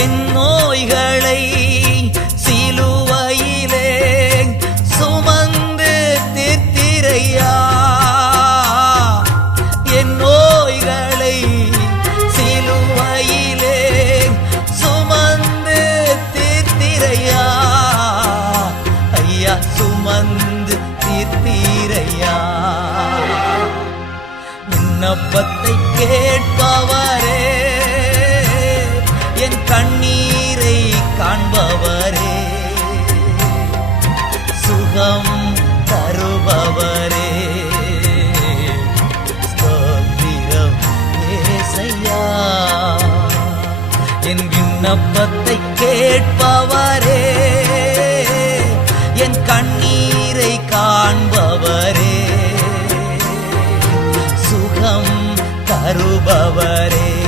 என் நோய்களை சிலுவையிலே சுமந்து தித்திரையா என் நோய்களை சிலுவையிலே சுமந்து தித்திரையா ஐயா சுமந்து தித்திரையா விண்ணப்பத்தை கேட்பவரே கண்ணீரை காண்பவரே. சுகம் தருபவரே. ஸ்தோத்திரம் ஏசையா. என் விண்ணப்பத்தை கேட்பவரே. என் கண்ணீரை காண்பவரே. சுகம் தருபவரே.